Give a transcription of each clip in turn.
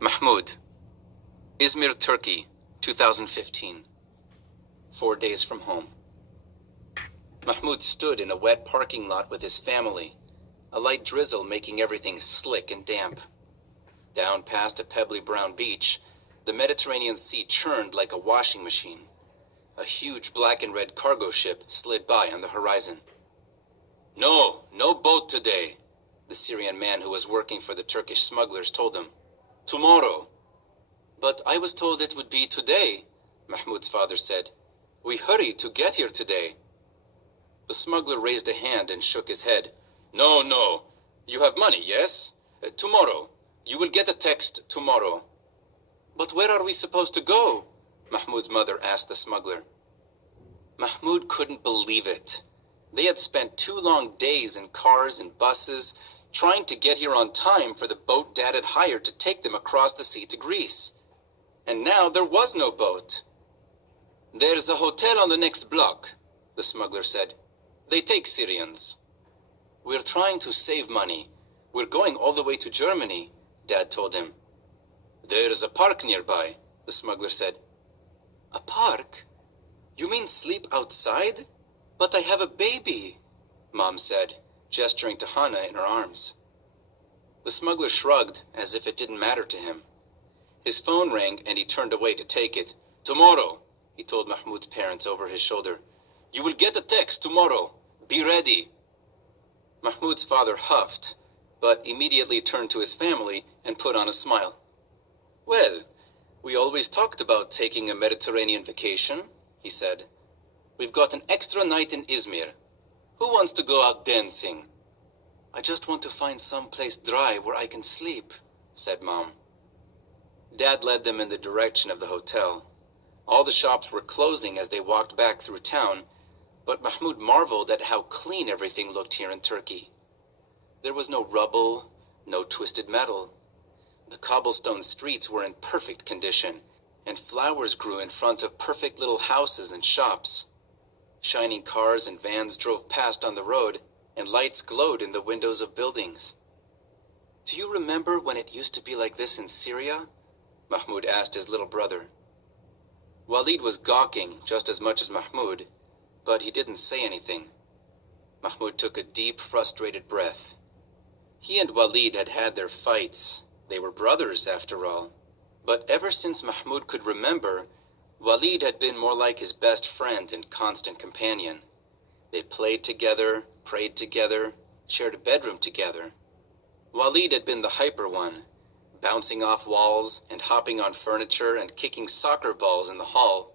Mahmoud, Izmir, Turkey, 2015. 4 days from home. Mahmoud stood in a wet parking lot with his family, a light drizzle making everything slick and damp. Down past a pebbly brown beach, the Mediterranean Sea churned like a washing machine. A huge black and red cargo ship slid by on the horizon. No boat today, the Syrian man who was working for the Turkish smugglers told them. Tomorrow. But I was told it would be today, Mahmoud's father said. We hurried to get here today. The smuggler raised a hand and shook his head. No. You have money, yes? Tomorrow. You will get a text tomorrow. But where are we supposed to go? Mahmoud's mother asked the smuggler. Mahmoud couldn't believe it. They had spent 2 long days in cars and buses, trying to get here on time for the boat Dad had hired to take them across the sea to Greece. And now there was no boat. There's a hotel on the next block, the smuggler said. They take Syrians. We're trying to save money. We're going all the way to Germany, Dad told him. There's a park nearby, the smuggler said. A park? You mean sleep outside? But I have a baby, Mom said, gesturing to Hannah in her arms. The smuggler shrugged as if it didn't matter to him. His phone rang and he turned away to take it. Tomorrow, he told Mahmoud's parents over his shoulder. You will get a text tomorrow. Be ready. Mahmoud's father huffed, but immediately turned to his family and put on a smile. Well, we always talked about taking a Mediterranean vacation, he said. We've got an extra night in Izmir. Who wants to go out dancing? I just want to find some place dry where I can sleep, said Mom. Dad led them in the direction of the hotel. All the shops were closing as they walked back through town, but Mahmoud marveled at how clean everything looked here in Turkey. There was no rubble, no twisted metal. The cobblestone streets were in perfect condition, and flowers grew in front of perfect little houses and shops. Shining cars and vans drove past on the road, and lights glowed in the windows of buildings. Do you remember when it used to be like this in Syria? Mahmoud asked his little brother. Walid was gawking just as much as Mahmoud, but he didn't say anything. Mahmoud took a deep, frustrated breath. He and Walid had had their fights. They were brothers, after all. But ever since Mahmoud could remember, Walid had been more like his best friend and constant companion. They played together, prayed together, shared a bedroom together. Walid had been the hyper one, bouncing off walls and hopping on furniture and kicking soccer balls in the hall.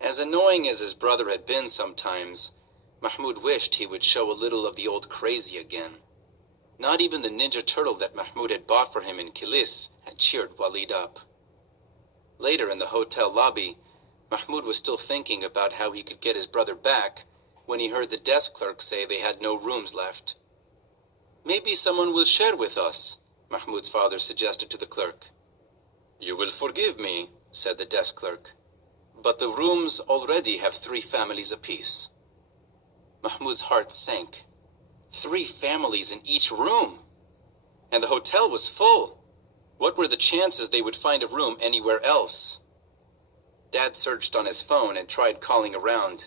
As annoying as his brother had been sometimes, Mahmoud wished he would show a little of the old crazy again. Not even the Ninja Turtle that Mahmoud had bought for him in Kilis had cheered Walid up. Later in the hotel lobby, Mahmoud was still thinking about how he could get his brother back when he heard the desk clerk say they had no rooms left. Maybe someone will share with us, Mahmoud's father suggested to the clerk. You will forgive me, said the desk clerk, but the rooms already have 3 families apiece. Mahmoud's heart sank. 3 families in each room! And the hotel was full! What were the chances they would find a room anywhere else? Dad searched on his phone and tried calling around,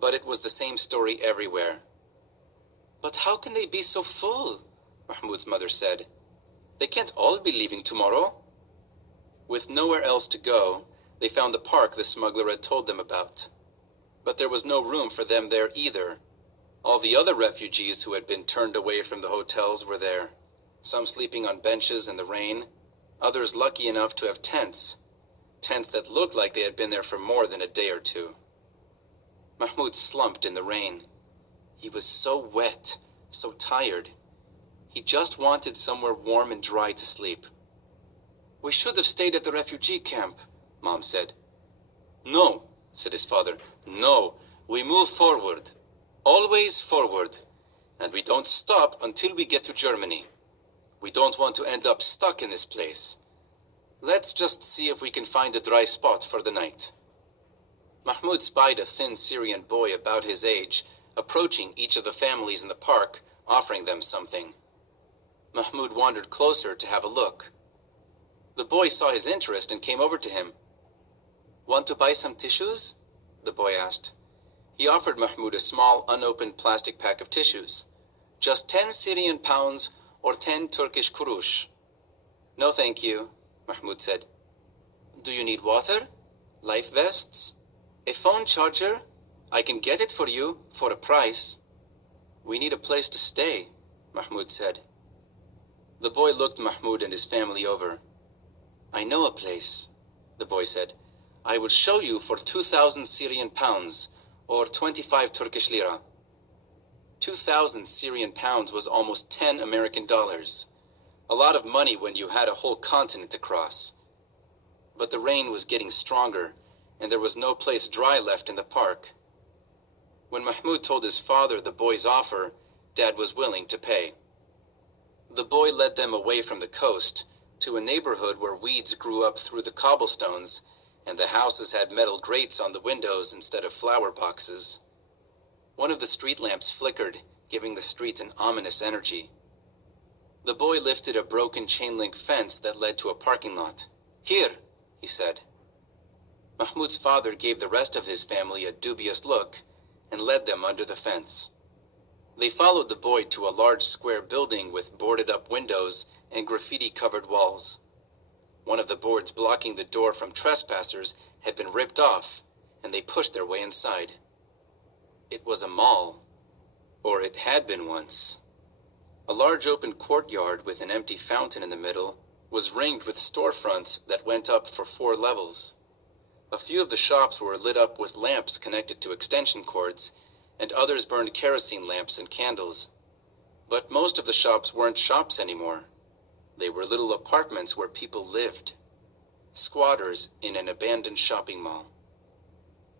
but it was the same story everywhere. But how can they be so full? Mahmoud's mother said. They can't all be leaving tomorrow. With nowhere else to go, they found the park the smuggler had told them about. But there was no room for them there either. All the other refugees who had been turned away from the hotels were there, some sleeping on benches in the rain, others lucky enough to have tents that looked like they had been there for more than a day or 2. Mahmoud slumped in the rain. He was so wet, so tired. He just wanted somewhere warm and dry to sleep. We should have stayed at the refugee camp, Mom said. No, said his father. No, we move forward. Always forward. And we don't stop until we get to Germany. We don't want to end up stuck in this place. Let's just see if we can find a dry spot for the night. Mahmoud spied a thin Syrian boy about his age, approaching each of the families in the park, offering them something. Mahmoud wandered closer to have a look. The boy saw his interest and came over to him. "Want to buy some tissues?" the boy asked. He offered Mahmoud a small, unopened plastic pack of tissues. "Just 10 Syrian pounds or 10 Turkish kurush." "No, thank you," Mahmoud said. "Do you need water? Life vests? A phone charger? I can get it for you, for a price." "We need a place to stay," Mahmoud said. The boy looked Mahmoud and his family over. "I know a place," the boy said. "I will show you for 2,000 Syrian pounds, or 25 Turkish lira." 2,000 Syrian pounds was almost 10 American dollars. A lot of money when you had a whole continent to cross. But the rain was getting stronger, and there was no place dry left in the park. When Mahmoud told his father the boy's offer, Dad was willing to pay. The boy led them away from the coast to a neighborhood where weeds grew up through the cobblestones, and the houses had metal grates on the windows instead of flower boxes. One of the street lamps flickered, giving the streets an ominous energy. The boy lifted a broken chain-link fence that led to a parking lot. "Here," he said. Mahmoud's father gave the rest of his family a dubious look and led them under the fence. They followed the boy to a large square building with boarded-up windows and graffiti-covered walls. One of the boards blocking the door from trespassers had been ripped off, and they pushed their way inside. It was a mall, or it had been once. A large open courtyard with an empty fountain in the middle was ringed with storefronts that went up for 4 levels. A few of the shops were lit up with lamps connected to extension cords, and others burned kerosene lamps and candles. But most of the shops weren't shops anymore. They were little apartments where people lived. Squatters in an abandoned shopping mall.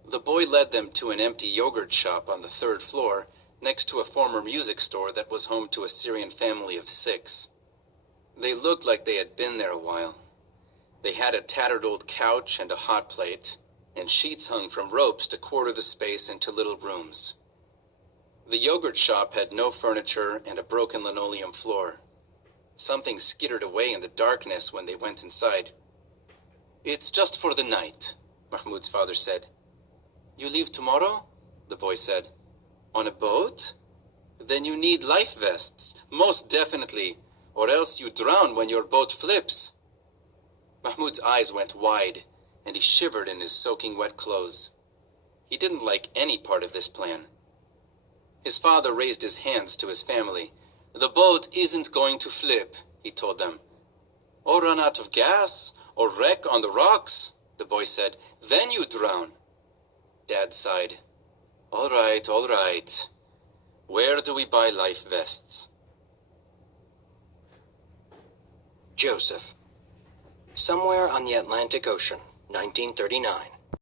The boy led them to an empty yogurt shop on the 3rd floor, next to a former music store that was home to a Syrian family of 6. They looked like they had been there a while. They had a tattered old couch and a hot plate, and sheets hung from ropes to quarter the space into little rooms. The yogurt shop had no furniture and a broken linoleum floor. Something skittered away in the darkness when they went inside. "It's just for the night," Mahmoud's father said. "You leave tomorrow?" the boy said. "On a boat? Then you need life vests, most definitely, or else you drown when your boat flips." Mahmoud's eyes went wide, and he shivered in his soaking wet clothes. He didn't like any part of this plan. His father raised his hands to his family. "The boat isn't going to flip," he told them. "Or run out of gas, or wreck on the rocks," the boy said. "Then you drown." Dad sighed. All right, all right. Where do we buy life vests?" Joseph. Somewhere on the Atlantic Ocean, 1939.